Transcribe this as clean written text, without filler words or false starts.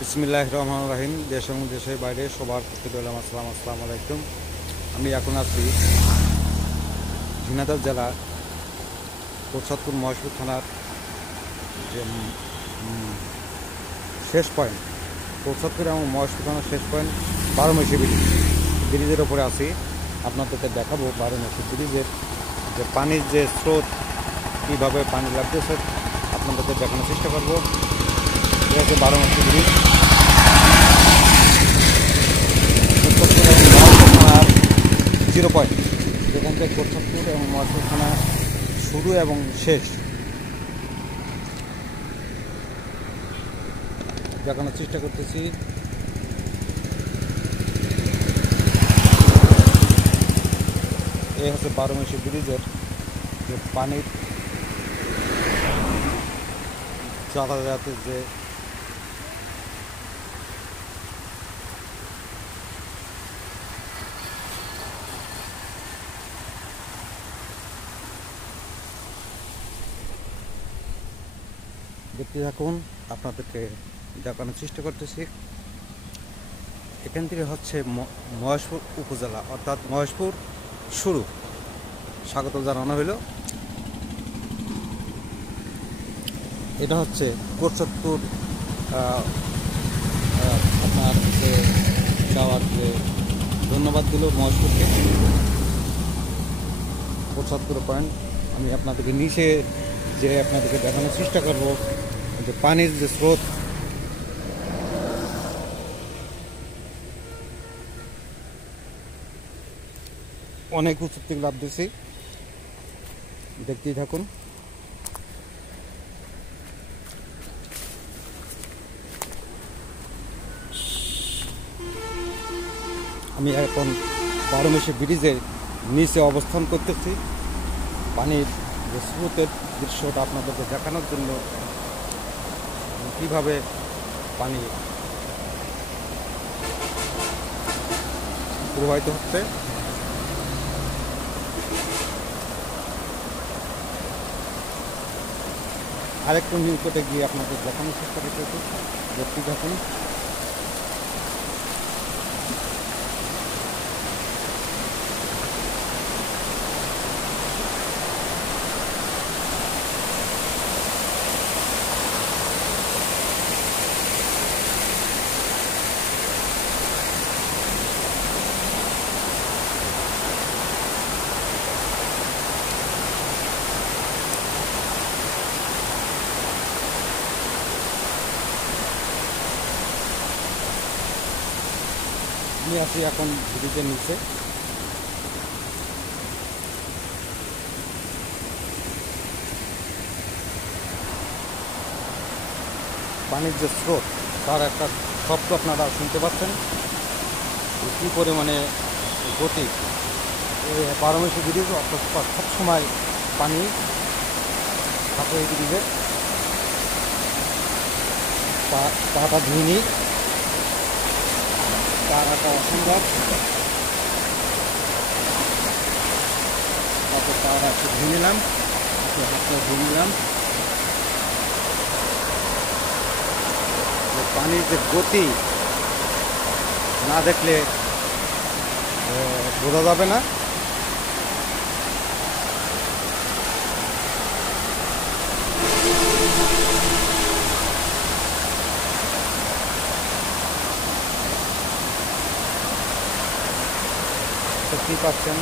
বিসমিল্লাহির রহমানির রহিম। দেশ এবং দেশের বাইরে সবার প্রতি রইলাম আসসালামু আলাইকুম। আমি এখন আছি ঝিনাইদহ জেলা কোটচাঁদপুর মহেশপুর থানার যে শেষ পয়েন্ট, কোটচাঁদপুর এবং মহেশপুর থানার শেষ পয়েন্ট 12 ব্রিজের ওপরে আছি। আপনাদেরকে দেখাবো 12 ব্রিজের যে পানির যে স্রোত, কীভাবে পানি লাগতেছে আপনাদেরকে দেখানোর চেষ্টা করবো। এটা হচ্ছে 12 ব্রিজ, থানার 0 পয়েন্ট, যেখান থেকে কোটচাঁদপুর এবং মহেশপুর থানা শুরু এবং শেষ দেখানোর চেষ্টা করতেছি। এই হচ্ছে 12 ব্রিজের যে পানির যাতায়াতের যে দেখতে থাকুন, আপনাদেরকে দেখানোর চেষ্টা করতেছি। এখান থেকে হচ্ছে মহেশপুর উপজেলা, অর্থাৎ মহেশপুর শুরু। স্বাগত জানানো হইল। এটা হচ্ছে কোটচাঁদপুর আপনার যে যাওয়ার যে ধন্যবাদ দিল মহেশপুরকে। কোটচাঁদপুর পয়েন্ট আমি আপনাদেরকে নিচে যে আপনাদেরকে দেখানোর চেষ্টা করব যে পানির যে স্রোত, অনেক উঁচু থেকে লাভ দিয়েছি, দেখতেই থাকুন। আমি এখন 12 ব্রিজের নিচে অবস্থান করতেছি। পানির যে স্রোতের দৃশ্যটা আপনাদেরকে দেখানোর জন্য, কীভাবে পানি প্রবাহিত হচ্ছে। আরেকটু নিকটে গিয়ে আপনাদের দেখানোর চেষ্টা করতেছি, দেখতে থাকুন। আমি আছি এখন ব্রিজের নিচে। পানির যে স্রোত, তার একটা শব্দ আপনারা শুনতে পাচ্ছেন, কী পরিমাণে গতি। 12 ব্রিজ সবসময় পানি থাকে এই ব্রিজে। পাটা ধুয়ে নিই, তার একটা অসম্ভব। তারপর তারা একটু ধুয়ে নিলাম, হাতটা ধুয়ে নিলাম। পানির যে গতি না দেখলে বোঝা যাবে না। দেখতেই পাচ্ছেন